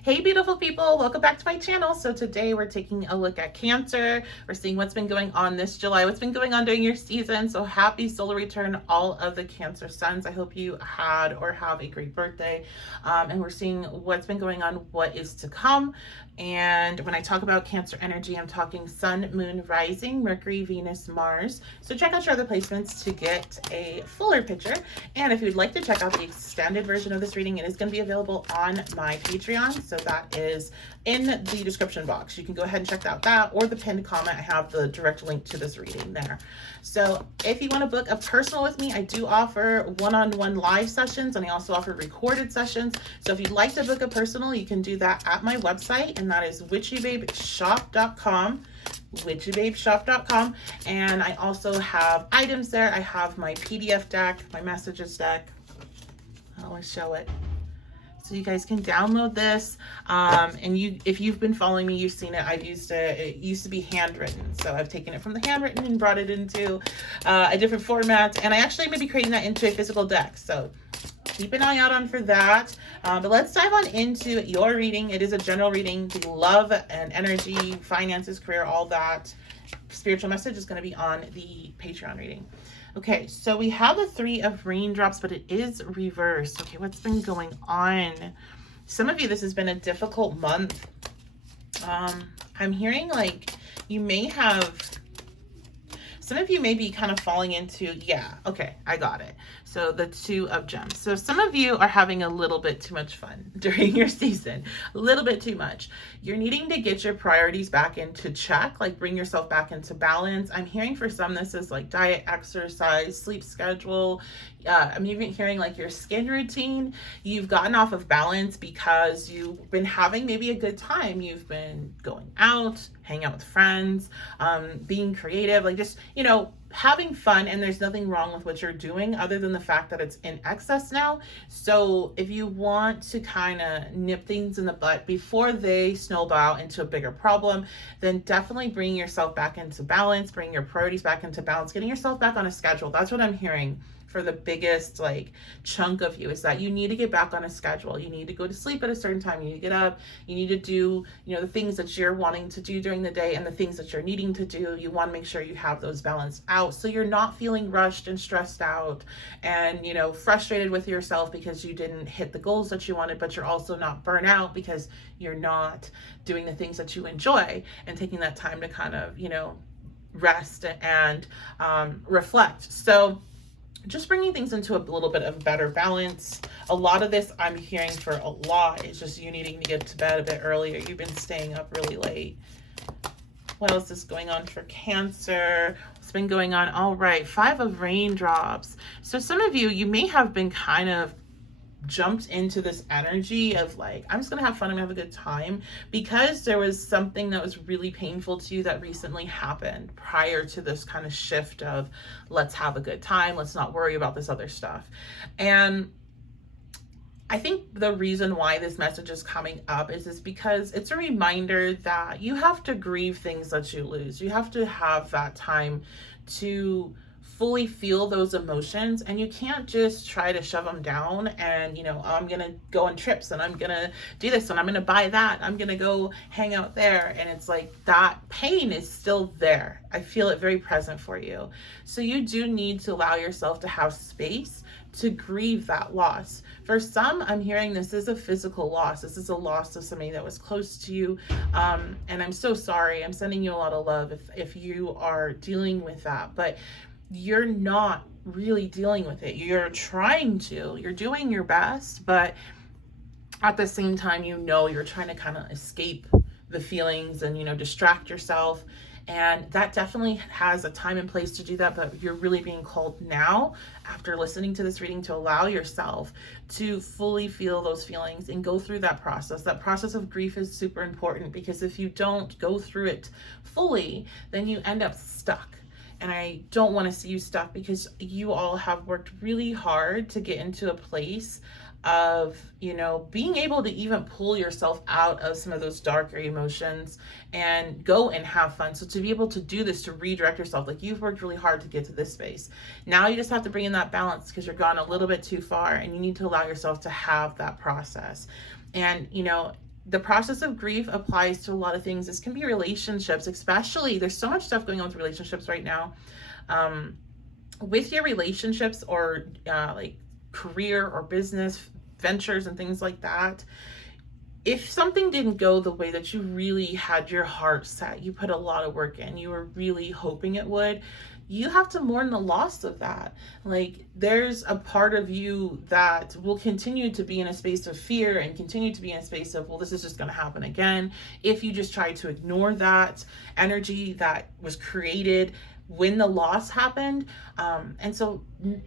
Hey beautiful people, welcome back to my channel. So today we're taking a look at Cancer. We're seeing what's been going on this July, what's been going on during your season. So happy solar return, all of the Cancer suns. I hope you had or have a great birthday. And we're seeing what's been going on, what is to come. And when I talk about Cancer energy, I'm talking Sun, Moon, Rising, Mercury, Venus, Mars. So check out your other placements to get a fuller picture. And if you'd like to check out the extended version of this reading, it is going to be available on my Patreon. So that is in the description box. You can go ahead and check out that or the pinned comment. I have the direct link to this reading there. So if you want to book a personal with me, I do offer one-on-one live sessions, and I also offer recorded sessions. So if you'd like to book a personal, you can do that at my website, and that is witchybabeshop.com. witchybabeshop.com. And I also have items there. I have my PDF deck, my messages deck. I always show it. So you guys can download this, and if you've been following me, you've seen it. I've used it. It used to be handwritten, so I've taken it from the handwritten and brought it into a different format, and I actually may be creating that into a physical deck, so keep an eye out on for that. But let's dive on into your reading. It is a general reading. The love and energy, finances, career, all that spiritual message is going to be on the Patreon reading. Okay, so we have the Three of Raindrops, but it is reversed. Okay, what's been going on? Some of you, this has been a difficult month. I'm hearing like you may have, some of you may be kind of falling into, yeah, okay, I got it. So the Two of Gems. So some of you are having a little bit too much fun during your season, a little bit too much. You're needing to get your priorities back into check, like bring yourself back into balance. I'm hearing for some, this is like diet, exercise, sleep schedule. I'm even hearing like your skin routine. You've gotten off of balance because you've been having maybe a good time. You've been going out, hanging out with friends, being creative, like just, you know, having fun, and there's nothing wrong with what you're doing other than the fact that it's in excess now. So if you want to kind of nip things in the butt before they snowball into a bigger problem, then definitely bring yourself back into balance, bring your priorities back into balance, getting yourself back on a schedule. That's what I'm hearing for the biggest like chunk of you, is that you need to get back on a schedule. You need to go to sleep at a certain time. You need to get up. You need to do, you know, the things that you're wanting to do during the day and the things that you're needing to do. You want to make sure you have those balanced out so you're not feeling rushed and stressed out and, you know, frustrated with yourself because you didn't hit the goals that you wanted, but you're also not burnt out because you're not doing the things that you enjoy and taking that time to kind of, you know, rest and reflect. So just bringing things into a little bit of better balance. A lot of this I'm hearing for a lot is just you needing to get to bed a bit earlier. You've been staying up really late. What else is going on for Cancer? What's been going on? All right, Five of Raindrops. So some of you, you may have been kind of jumped into this energy of like, I'm just gonna have fun, I'm gonna have a good time, because there was something that was really painful to you that recently happened prior to this kind of shift of let's have a good time, let's not worry about this other stuff. And I think the reason why this message is coming up is because it's a reminder that you have to grieve things that you lose. You have to have that time to fully feel those emotions, and you can't just try to shove them down and, you know, oh, I'm gonna go on trips and I'm gonna do this and I'm gonna buy that, I'm gonna go hang out there, and it's like that pain is still there. I feel it very present for you. So you do need to allow yourself to have space to grieve that loss. For some, I'm hearing this is a physical loss. This is a loss of somebody that was close to you. And I'm so sorry. I'm sending you a lot of love if you are dealing with that. But you're not really dealing with it. You're trying to. You're doing your best. But at the same time, you know, you're trying to kind of escape the feelings and, you know, distract yourself. And that definitely has a time and place to do that, but you're really being called now, after listening to this reading, to allow yourself to fully feel those feelings and go through that process. That process of grief is super important, because if you don't go through it fully, then you end up stuck. And I don't want to see you stuck, because you all have worked really hard to get into a place of, you know, being able to even pull yourself out of some of those darker emotions and go and have fun. So to be able to do this, to redirect yourself, like you've worked really hard to get to this space. Now you just have to bring in that balance, because you're gone a little bit too far, and you need to allow yourself to have that process. And, you know, the process of grief applies to a lot of things. This can be relationships, especially. There's so much stuff going on with relationships right now. With your relationships or like career or business ventures and things like that, if something didn't go the way that you really had your heart set, you put a lot of work in, you were really hoping it would, you have to mourn the loss of that. Like, there's a part of you that will continue to be in a space of fear and continue to be in a space of, well, this is just going to happen again. If you just try to ignore that energy that was created when the loss happened. And so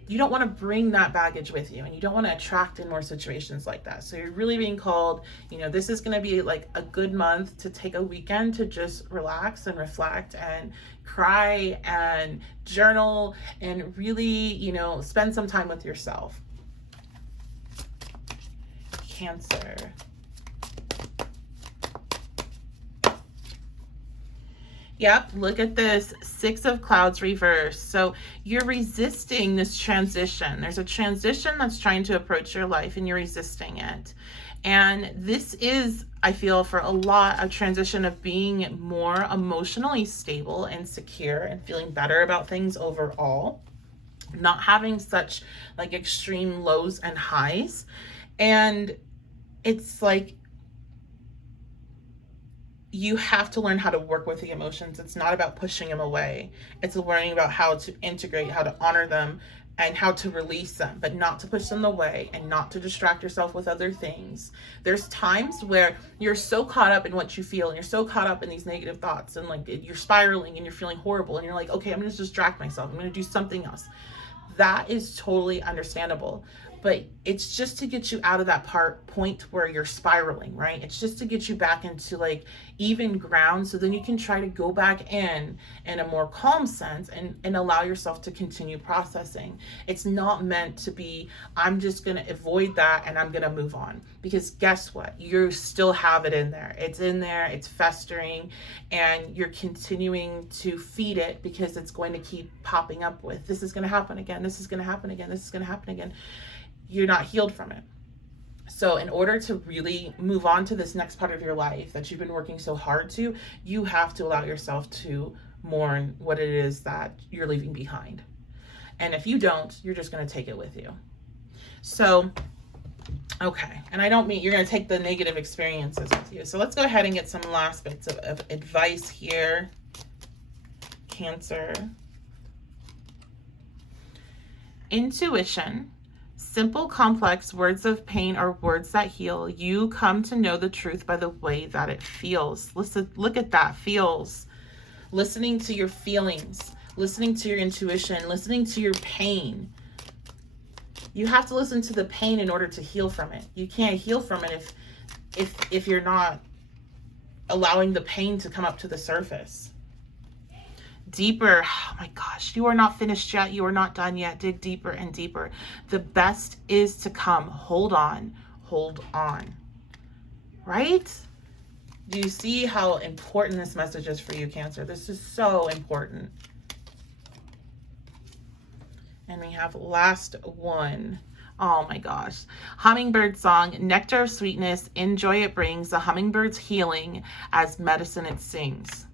you don't want to bring that baggage with you, and you don't want to attract in more situations like that. So you're really being called, you know, this is going to be like a good month to take a weekend to just relax and reflect and cry and journal and really, you know, spend some time with yourself. Cancer. Yep, look at this, 6 of Clouds reverse. So you're resisting this transition. There's a transition that's trying to approach your life and you're resisting it. And this is, I feel, for a lot, a transition of being more emotionally stable and secure and feeling better about things overall. Not having such like extreme lows and highs. And it's like, you have to learn how to work with the emotions. It's not about pushing them away. It's learning about how to integrate, how to honor them, and how to release them, but not to push them away and not to distract yourself with other things. There's times where you're so caught up in what you feel and you're so caught up in these negative thoughts and like you're spiraling and you're feeling horrible and you're like, okay, I'm going to distract myself. I'm going to do something else. That is totally understandable. But it's just to get you out of that point where you're spiraling, right? It's just to get you back into like even ground, so then you can try to go back in a more calm sense and allow yourself to continue processing. It's not meant to be, I'm just going to avoid that and I'm going to move on. Because guess what? You still have it in there. It's in there, it's festering, and you're continuing to feed it because it's going to keep popping up with, this is going to happen again, this is going to happen again, this is going to happen again. You're not healed from it. So in order to really move on to this next part of your life that you've been working so hard to, you have to allow yourself to mourn what it is that you're leaving behind. And if you don't, you're just going to take it with you. So, okay. And I don't mean you're going to take the negative experiences with you. So let's go ahead and get some last bits of advice here. Cancer. Intuition. Simple, complex words of pain are words that heal. You come to know the truth by the way that it feels. Listen, look at that, feels. Listening to your feelings, listening to your intuition, listening to your pain. You have to listen to the pain in order to heal from it. You can't heal from it if you're not allowing the pain to come up to the surface. Deeper. Oh my gosh, you are not finished yet. You are not done yet. Dig deeper and deeper. The best is to come. Hold on. Hold on. Right? Do you see how important this message is for you, Cancer? This is so important. And we have last one. Oh my gosh. Hummingbird song, nectar of sweetness, in joy it brings, the hummingbird's healing, as medicine it sings.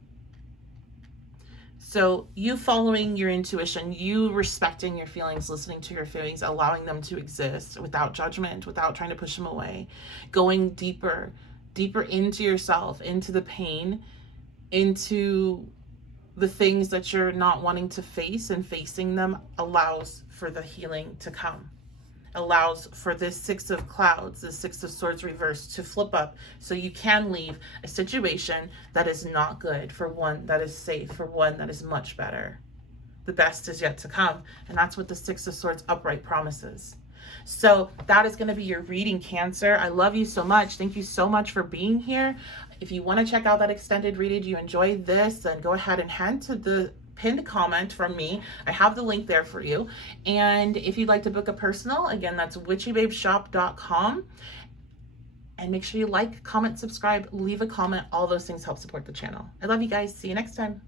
So you following your intuition, you respecting your feelings, listening to your feelings, allowing them to exist without judgment, without trying to push them away, going deeper into yourself, into the pain, into the things that you're not wanting to face, and facing them allows for the healing to come. Allows for this 6 of Clouds, the 6 of Swords reversed, to flip up, so you can leave a situation that is not good for one that is safe, for one that is much better. The best is yet to come, and that's what the 6 of Swords upright promises. So that is going to be your reading, Cancer. I love you so much. Thank you so much for being here. If you want to check out that extended reading, you enjoyed this, then go ahead and head to the pinned comment from me. I have the link there for you. And if you'd like to book a personal, again, that's witchybabeshop.com. And make sure you like, comment, subscribe, leave a comment. All those things help support the channel. I love you guys. See you next time.